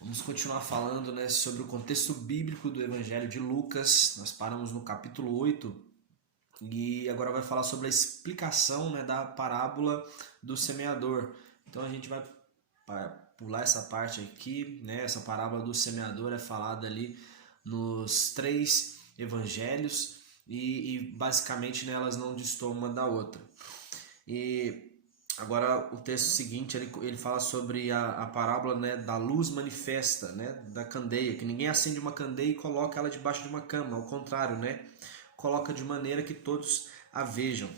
Vamos continuar falando, né, sobre o contexto bíblico do Evangelho de Lucas. Nós paramos no capítulo 8 e agora vai falar sobre a explicação, né, da parábola do semeador. Então a gente vai pular essa parte aqui, né? Essa parábola do semeador é falada ali nos três evangelhos e basicamente, né, elas não destoam uma da outra. E agora o texto seguinte ele fala sobre a parábola, né, da luz manifesta, né, da candeia, que ninguém acende uma candeia e coloca ela debaixo de uma cama, ao contrário, né, coloca de maneira que todos a vejam.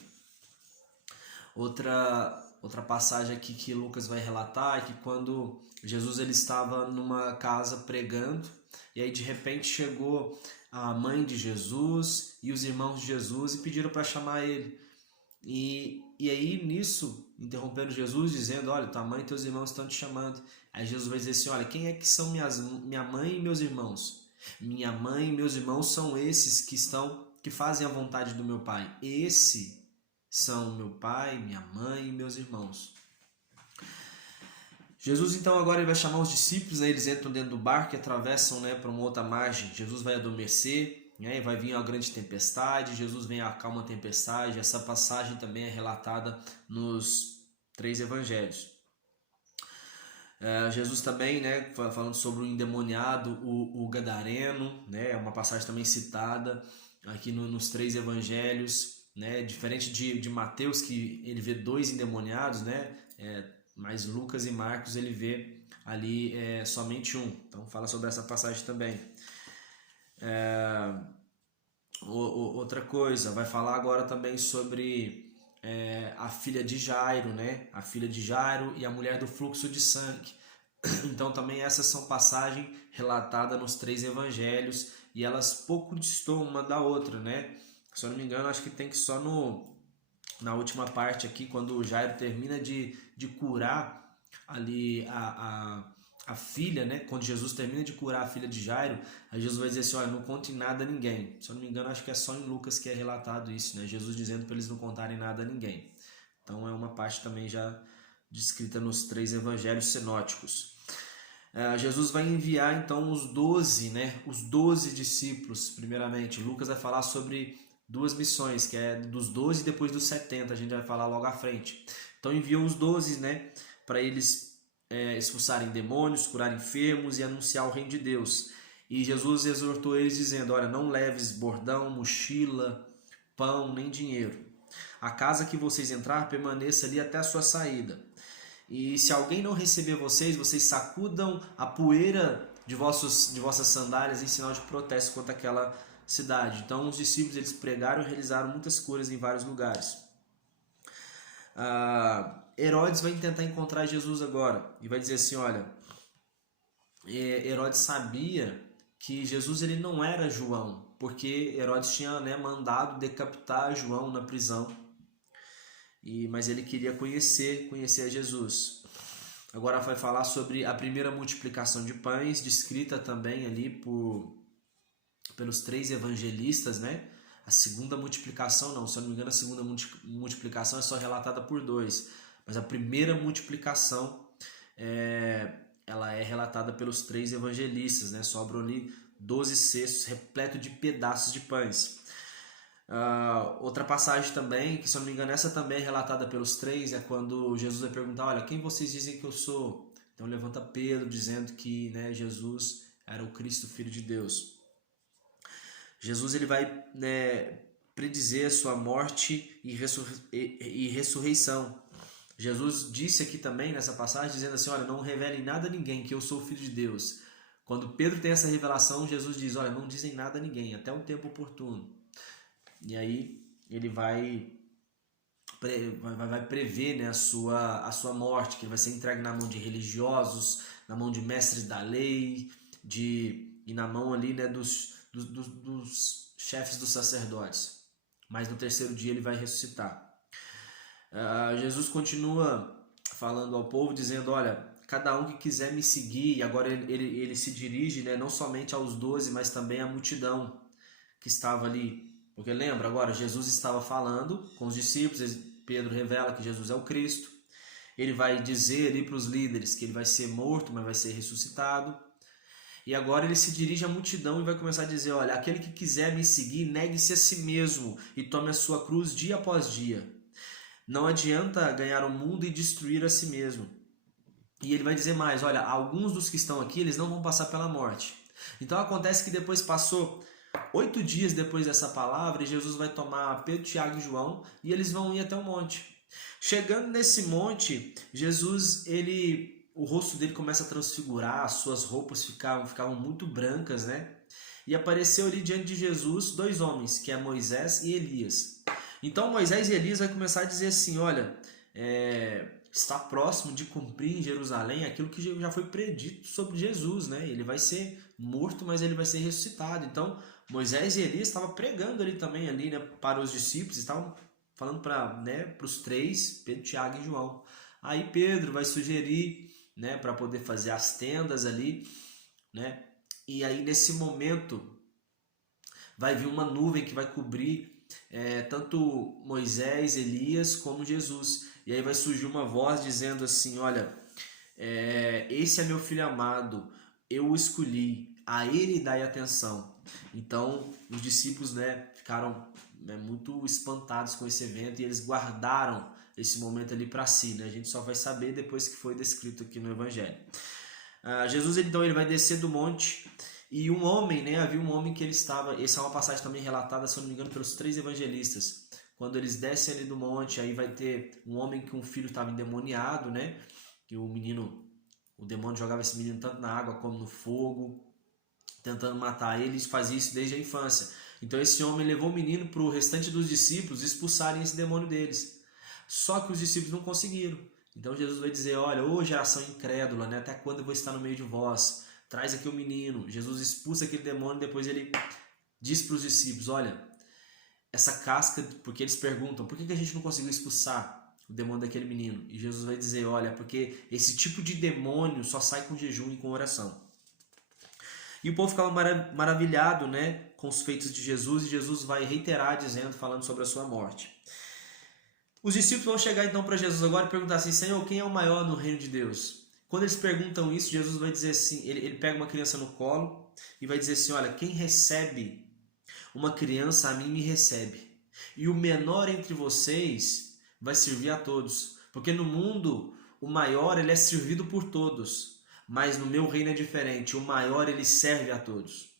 Outra passagem aqui que Lucas vai relatar é que quando Jesus ele estava numa casa pregando e aí de repente chegou a mãe de Jesus e os irmãos de Jesus e pediram para chamar ele. E aí nisso, interrompendo Jesus, dizendo, olha, tua mãe e teus irmãos estão te chamando. Aí Jesus vai dizer assim, olha, quem é que são minha mãe e meus irmãos? Minha mãe e meus irmãos são esses que fazem a vontade do meu Pai. Esse são meu pai, minha mãe e meus irmãos. Jesus então agora ele vai chamar os discípulos, né? Eles entram dentro do barco e atravessam, né, para uma outra margem. Jesus vai adormecer, né? Vai vir uma grande tempestade, Jesus vem acalma a tempestade. Essa passagem também é relatada nos três evangelhos. Jesus também, né, falando sobre o endemoniado, o gadareno, né, é uma passagem também citada aqui nos três evangelhos, né, diferente de Mateus, que ele vê dois endemoniados, né, mas Lucas e Marcos ele vê ali somente um. Então fala sobre essa passagem também. Outra coisa, vai falar agora também sobre a filha de Jairo, né? A filha de Jairo e a mulher do fluxo de sangue. Então também essas são passagens relatadas nos três evangelhos e elas pouco destoam uma da outra, né? Se eu não me engano, acho que tem que só na última parte aqui, quando o Jairo termina de curar ali a filha, né? Quando Jesus termina de curar a filha de Jairo, aí Jesus vai dizer assim, olha, não conte nada a ninguém. Se eu não me engano, acho que é só em Lucas que é relatado isso, né? Jesus dizendo para eles não contarem nada a ninguém. Então é uma parte também já descrita nos três evangelhos sinóticos. Jesus vai enviar então os 12, né? Os 12 discípulos, primeiramente. Lucas vai falar sobre duas missões, que é dos 12 e depois dos 70, a gente vai falar logo à frente. Então enviou os 12, né, para eles expulsarem demônios, curar enfermos e anunciar o reino de Deus. E Jesus exortou eles dizendo, olha, não leves bordão, mochila, pão, nem dinheiro. A casa que vocês entrar, permaneça ali até a sua saída. E se alguém não receber vocês, vocês sacudam a poeira de vossas sandálias em sinal de protesto contra aquela cidade. Então os discípulos eles pregaram e realizaram muitas curas em vários lugares. Herodes vai tentar encontrar Jesus agora e vai dizer assim, olha, Herodes sabia que Jesus ele não era João, porque Herodes tinha, né, mandado decapitar João na prisão, mas ele queria conhecer a Jesus. Agora vai falar sobre a primeira multiplicação de pães, descrita também ali pelos três evangelistas, né? A segunda multiplicação não, se eu não me engano a segunda multiplicação é só relatada por dois, mas a primeira multiplicação ela é relatada pelos três evangelistas, né? Sobram ali 12 cestos repletos de pedaços de pães. Outra passagem também, que se eu não me engano essa também é relatada pelos três, é quando Jesus vai perguntar, olha, quem vocês dizem que eu sou? Então levanta Pedro dizendo que, né, Jesus era o Cristo, Filho de Deus. Jesus ele vai, né, predizer a sua morte e ressurreição. Jesus disse aqui também nessa passagem, dizendo assim, olha, não revelem nada a ninguém que eu sou o Filho de Deus. Quando Pedro tem essa revelação, Jesus diz, olha, não dizem nada a ninguém, até um tempo oportuno. E aí ele vai prever, né, a sua morte, que ele vai ser entregue na mão de religiosos, na mão de mestres da lei, e na mão ali, né, dos chefes dos sacerdotes. Mas no terceiro dia ele vai ressuscitar. Jesus continua falando ao povo, dizendo, olha, cada um que quiser me seguir, e agora ele se dirige, né, não somente aos 12, mas também à multidão que estava ali. Porque lembra, agora Jesus estava falando com os discípulos, Pedro revela que Jesus é o Cristo, ele vai dizer ali para os líderes que ele vai ser morto, mas vai ser ressuscitado. E agora ele se dirige à multidão e vai começar a dizer, olha, aquele que quiser me seguir, negue-se a si mesmo e tome a sua cruz dia após dia. Não adianta ganhar o mundo e destruir a si mesmo. E ele vai dizer mais, olha, alguns dos que estão aqui, eles não vão passar pela morte. Então acontece que depois passou 8 dias depois dessa palavra, e Jesus vai tomar Pedro, Tiago e João, e eles vão ir até o monte. Chegando nesse monte, Jesus, o rosto dele começa a transfigurar, as suas roupas ficavam muito brancas, né? E apareceu ali diante de Jesus 2 homens, que é Moisés e Elias. Então Moisés e Elias vai começar a dizer assim, olha, está próximo de cumprir em Jerusalém aquilo que já foi predito sobre Jesus, né? Ele vai ser morto, mas ele vai ser ressuscitado. Então Moisés e Elias estavam pregando ali também ali, né, para os discípulos, estavam falando para, né, os 3, Pedro, Tiago e João. Aí Pedro vai sugerir, né, para poder fazer as tendas ali, né? E aí nesse momento vai vir uma nuvem que vai cobrir tanto Moisés, Elias como Jesus. E aí vai surgir uma voz dizendo assim, olha, esse é meu filho amado, eu o escolhi, a ele dai atenção. Então os discípulos, né, ficaram, né, muito espantados com esse evento e eles guardaram esse momento ali para si, né? A gente só vai saber depois que foi descrito aqui no Evangelho. Jesus então ele vai descer do monte e um homem, né, havia um homem que ele estava, essa é uma passagem também relatada, se eu não me engano, pelos 3 evangelistas. Quando eles descem ali do monte, aí vai ter um homem que um filho estava endemoniado, né? Que o demônio jogava esse menino tanto na água como no fogo, tentando matar ele, fazia isso desde a infância. Então esse homem levou o menino para o restante dos discípulos expulsarem esse demônio deles. Só que os discípulos não conseguiram. Então Jesus vai dizer, olha, ô geração incrédula, né? Até quando eu vou estar no meio de vós? Traz aqui o menino. Jesus expulsa aquele demônio, depois ele diz para os discípulos, olha, essa casca, porque eles perguntam, por que a gente não conseguiu expulsar o demônio daquele menino? E Jesus vai dizer, olha, porque esse tipo de demônio só sai com jejum e com oração. E o povo ficava maravilhado, né, com os feitos de Jesus, e Jesus vai reiterar dizendo, falando sobre a sua morte. Os discípulos vão chegar então para Jesus agora e perguntar assim, Senhor, quem é o maior no reino de Deus? Quando eles perguntam isso, Jesus vai dizer assim, ele pega uma criança no colo e vai dizer assim, olha, quem recebe uma criança a mim me recebe. E o menor entre vocês vai servir a todos. Porque no mundo, o maior ele é servido por todos. Mas no meu reino é diferente. O maior ele serve a todos.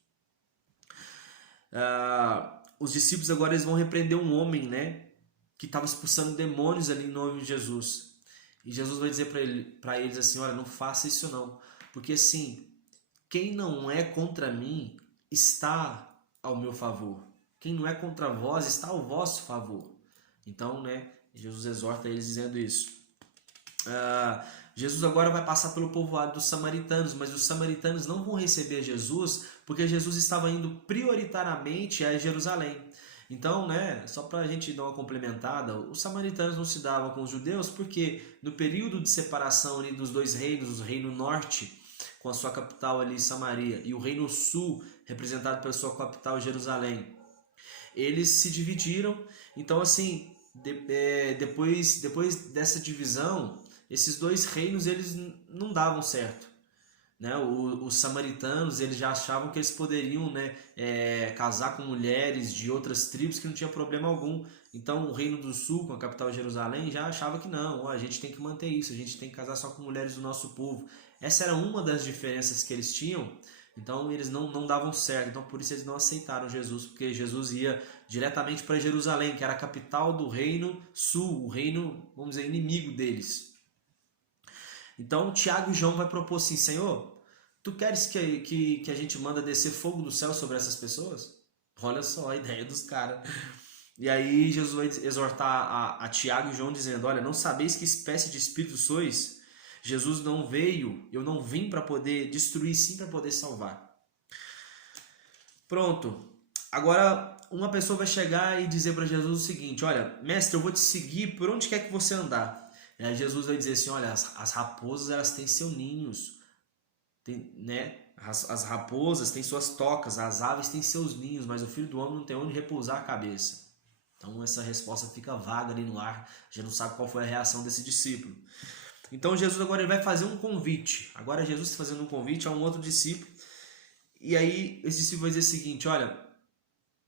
Os discípulos agora eles vão repreender um homem, né, que estava expulsando demônios ali em nome de Jesus. E Jesus vai dizer para eles assim, olha, não faça isso não. Porque assim, quem não é contra mim está ao meu favor. Quem não é contra vós está ao vosso favor. Então, né, Jesus exorta eles dizendo isso. Jesus agora vai passar pelo povoado dos samaritanos, mas os samaritanos não vão receber Jesus porque Jesus estava indo prioritariamente a Jerusalém. Então, né, só para a gente dar uma complementada, os samaritanos não se davam com os judeus porque no período de separação ali dos 2 reinos, o reino norte com a sua capital ali Samaria e o reino sul representado pela sua capital Jerusalém, eles se dividiram. Então assim, depois dessa divisão, esses 2 reinos eles não davam certo, né? Os samaritanos eles já achavam que eles poderiam, né, casar com mulheres de outras tribos que não tinha problema algum. Então o reino do sul, com a capital Jerusalém, já achava que não, a gente tem que manter isso, a gente tem que casar só com mulheres do nosso povo. Essa era uma das diferenças que eles tinham. Então eles não davam certo, então por isso eles não aceitaram Jesus, porque Jesus ia diretamente para Jerusalém, que era a capital do reino sul, o reino, vamos dizer, inimigo deles. Então Tiago e João vai propor assim, Senhor, tu queres que a gente manda descer fogo do céu sobre essas pessoas? Olha só a ideia dos caras. E aí Jesus vai exortar a Tiago e João dizendo, olha, não sabeis que espécie de espírito sois? Jesus não veio, eu não vim para poder destruir, sim para poder salvar. Pronto. Agora uma pessoa vai chegar e dizer para Jesus o seguinte, olha, mestre, eu vou te seguir por onde quer que você andar. E aí Jesus vai dizer assim, olha, as raposas elas têm seus ninhos, né? As raposas têm suas tocas, as aves têm seus ninhos, mas o filho do homem não tem onde repousar a cabeça. Então essa resposta fica vaga ali no ar, já não sabe qual foi a reação desse discípulo. Então Jesus agora ele vai fazer um convite. Agora Jesus está fazendo um convite a um outro discípulo. E aí esse discípulo vai dizer o seguinte, olha,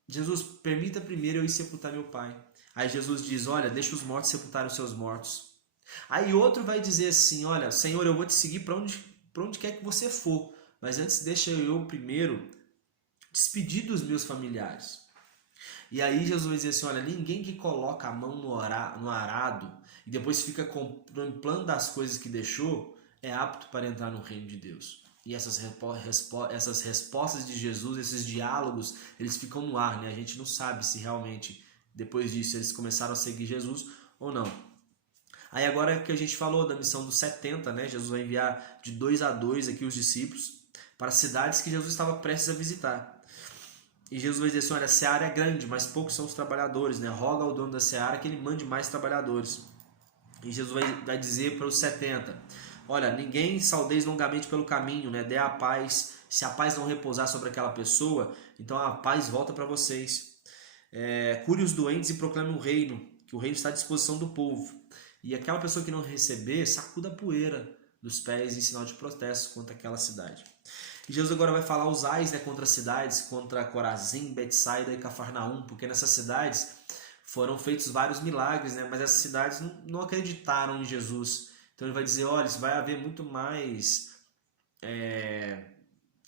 Jesus, permita primeiro eu ir sepultar meu pai. Aí Jesus diz, olha, deixa os mortos sepultarem os seus mortos. Aí outro vai dizer assim, olha, Senhor, eu vou te seguir para onde quer que você for, mas antes deixa eu primeiro despedir dos meus familiares. E aí Jesus vai dizer assim, olha, ninguém que coloca a mão no arado e depois fica contemplando das coisas que deixou, é apto para entrar no reino de Deus. E essas respostas de Jesus, esses diálogos, eles ficam no ar, né? A gente não sabe se realmente, depois disso, eles começaram a seguir Jesus ou não. Aí agora que a gente falou da missão dos 70, né? Jesus vai enviar de 2 a 2 aqui os discípulos para cidades que Jesus estava prestes a visitar. E Jesus vai dizer assim, olha, a seara é grande, mas poucos são os trabalhadores, né? Roga ao dono da seara que ele mande mais trabalhadores. E Jesus vai dizer para os 70, olha, ninguém saudeis longamente pelo caminho, né? Dê a paz. Se a paz não repousar sobre aquela pessoa, então a paz volta para vocês. Cure os doentes e proclame o reino, que o reino está à disposição do povo. E aquela pessoa que não receber, sacuda a poeira dos pés em sinal de protesto contra aquela cidade. E Jesus agora vai falar os ais, né, contra as cidades, contra Corazim, Betsaida e Cafarnaum, porque nessas cidades foram feitos vários milagres, né, mas essas cidades não acreditaram em Jesus. Então ele vai dizer, olha, vai haver muito mais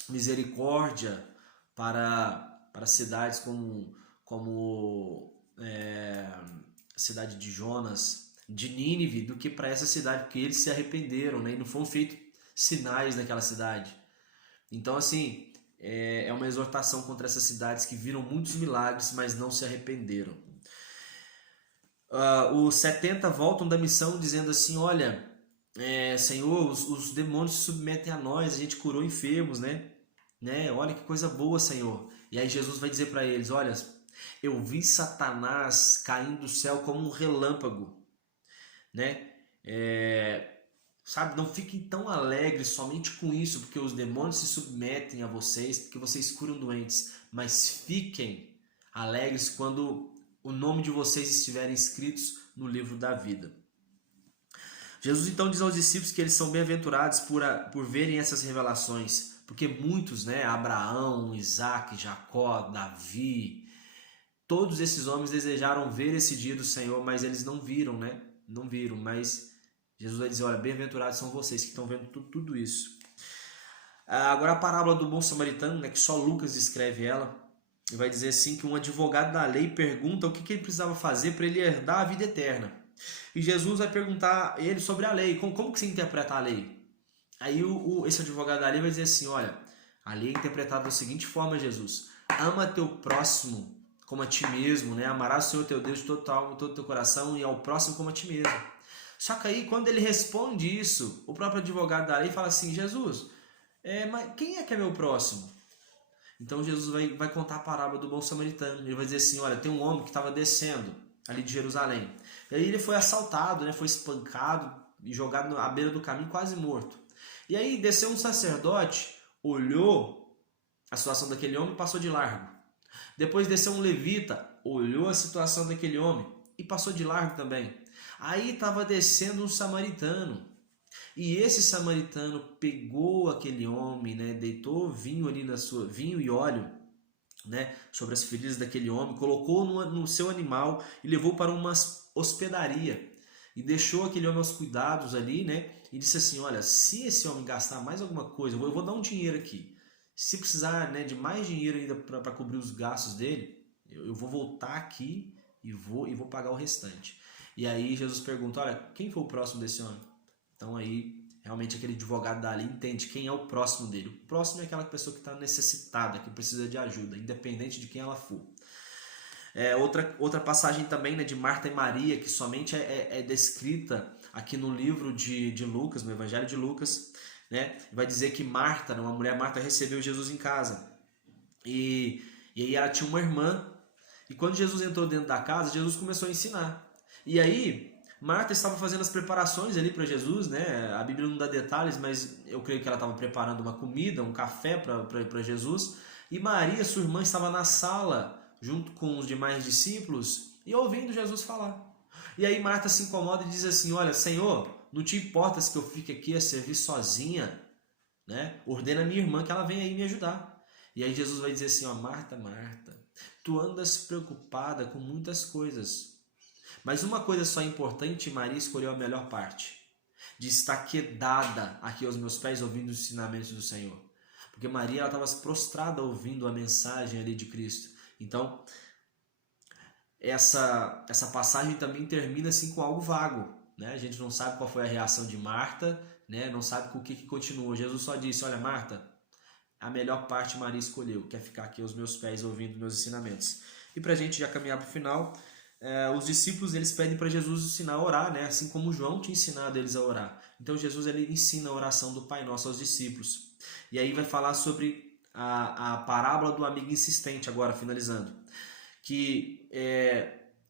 misericórdia para cidades como a cidade de Jonas, de Nínive, do que para essa cidade, porque eles se arrependeram, né, e não foram feitos sinais naquela cidade. Então, assim, é uma exortação contra essas cidades que viram muitos milagres, mas não se arrependeram. Os 70 voltam da missão dizendo assim, olha, Senhor, os demônios se submetem a nós, a gente curou enfermos, né? Olha que coisa boa, Senhor. E aí Jesus vai dizer para eles, olha, eu vi Satanás caindo do céu como um relâmpago, né? Sabe, não fiquem tão alegres somente com isso, porque os demônios se submetem a vocês, porque vocês curam doentes, mas fiquem alegres quando o nome de vocês estiverem escritos no livro da vida. Jesus então diz aos discípulos que eles são bem-aventurados por verem essas revelações, porque muitos, né, Abraão, Isaac, Jacó, Davi, todos esses homens desejaram ver esse dia do Senhor, mas eles não viram, né? Não viram, mas Jesus vai dizer, olha, bem-aventurados são vocês que estão vendo tudo isso. Agora a parábola do bom samaritano, né, que só Lucas descreve ela, ele vai dizer assim que um advogado da lei pergunta o que ele precisava fazer para ele herdar a vida eterna. E Jesus vai perguntar a ele sobre a lei, como que se interpreta a lei? Aí esse advogado da lei vai dizer assim, olha, a lei é interpretada da seguinte forma, Jesus, ama teu próximo como a ti mesmo, né? Amarás o Senhor teu Deus de toda tua alma, todo o teu coração e ao próximo como a ti mesmo. Só que aí, quando ele responde isso, o próprio advogado da lei fala assim, Jesus, mas quem é que é meu próximo? Então Jesus vai contar a parábola do bom samaritano. Ele vai dizer assim, olha, tem um homem que estava descendo ali de Jerusalém. E aí ele foi assaltado, né? Foi espancado e jogado à beira do caminho, quase morto. E aí desceu um sacerdote, olhou a situação daquele homem e passou de largo. Depois desceu um levita, olhou a situação daquele homem e passou de largo também. Aí estava descendo um samaritano. E esse samaritano pegou aquele homem, né, deitou vinho ali vinho e óleo, né, sobre as feridas daquele homem, colocou no seu animal e levou para uma hospedaria. E deixou aquele homem aos cuidados ali, né, e disse assim, olha, se esse homem gastar mais alguma coisa, eu vou dar um dinheiro aqui. Se precisar, né, de mais dinheiro ainda para cobrir os gastos dele, eu vou voltar aqui e vou pagar o restante. E aí Jesus pergunta, olha, quem foi o próximo desse homem? Então aí, realmente aquele advogado da lei entende quem é o próximo dele. O próximo é aquela pessoa que está necessitada, que precisa de ajuda, independente de quem ela for. Outra passagem também, né, de Marta e Maria, que somente é descrita aqui no livro de Lucas, no Evangelho de Lucas, né, vai dizer que Marta, uma mulher, Marta recebeu Jesus em casa. E aí ela tinha uma irmã, e quando Jesus entrou dentro da casa, Jesus começou a ensinar. E aí, Marta estava fazendo as preparações ali para Jesus, né? A Bíblia não dá detalhes, mas eu creio que ela estava preparando uma comida, um café para Jesus. E Maria, sua irmã, estava na sala, junto com os demais discípulos, e ouvindo Jesus falar. E aí Marta se incomoda e diz assim, olha, Senhor, não te importas que eu fique aqui a servir sozinha, né? Ordena a minha irmã que ela venha aí me ajudar. E aí Jesus vai dizer assim, ó, Marta, Marta, tu andas preocupada com muitas coisas, mas uma coisa só é importante, Maria escolheu a melhor parte, de estar quedada aqui aos meus pés ouvindo os ensinamentos do Senhor. Porque Maria estava prostrada ouvindo a mensagem ali de Cristo. Então, essa passagem também termina assim com algo vago, né? A gente não sabe qual foi a reação de Marta, né? Não sabe com o que continuou. Jesus só disse, olha Marta, a melhor parte Maria escolheu, que é ficar aqui aos meus pés ouvindo meus ensinamentos. E para a gente já caminhar para o final, os discípulos eles pedem para Jesus ensinar a orar, né? Assim como João tinha ensinado eles a orar. Então Jesus ele ensina a oração do Pai Nosso aos discípulos. E aí vai falar sobre a parábola do amigo insistente, agora finalizando. Que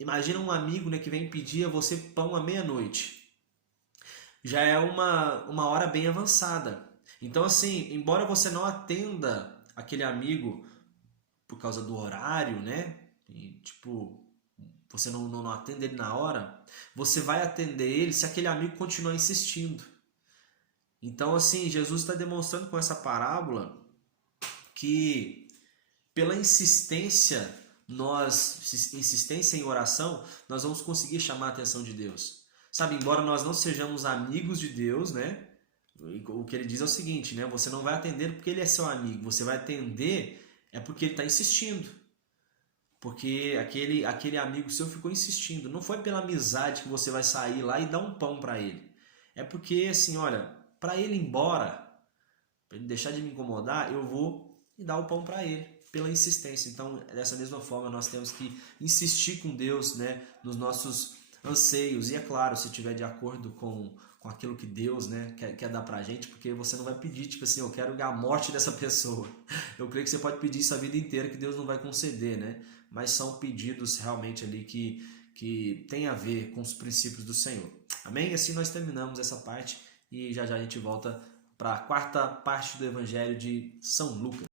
imagina um amigo, né, que vem pedir a você pão à meia-noite. Já é uma hora bem avançada. Então assim, embora você não atenda aquele amigo por causa do horário, né? E, tipo, você não atende ele na hora, você vai atender ele se aquele amigo continuar insistindo. Então assim, Jesus está demonstrando com essa parábola que pela insistência em oração, nós vamos conseguir chamar a atenção de Deus. Sabe, embora nós não sejamos amigos de Deus, né? O que ele diz é o seguinte, né? Você não vai atender porque ele é seu amigo, você vai atender porque ele está insistindo. Porque aquele amigo seu ficou insistindo. Não foi pela amizade que você vai sair lá e dar um pão para ele. É porque, assim, olha, para ele ir embora, para ele deixar de me incomodar, eu vou e dar o pão para ele, pela insistência. Então, dessa mesma forma, nós temos que insistir com Deus, né, nos nossos anseios. E é claro, se estiver de acordo com aquilo que Deus, né, quer dar pra gente, porque você não vai pedir, tipo assim, eu quero a morte dessa pessoa. Eu creio que você pode pedir isso a vida inteira, que Deus não vai conceder, né? Mas são pedidos realmente ali que tem a ver com os princípios do Senhor. Amém? E assim nós terminamos essa parte e já já a gente volta para a quarta parte do Evangelho de São Lucas.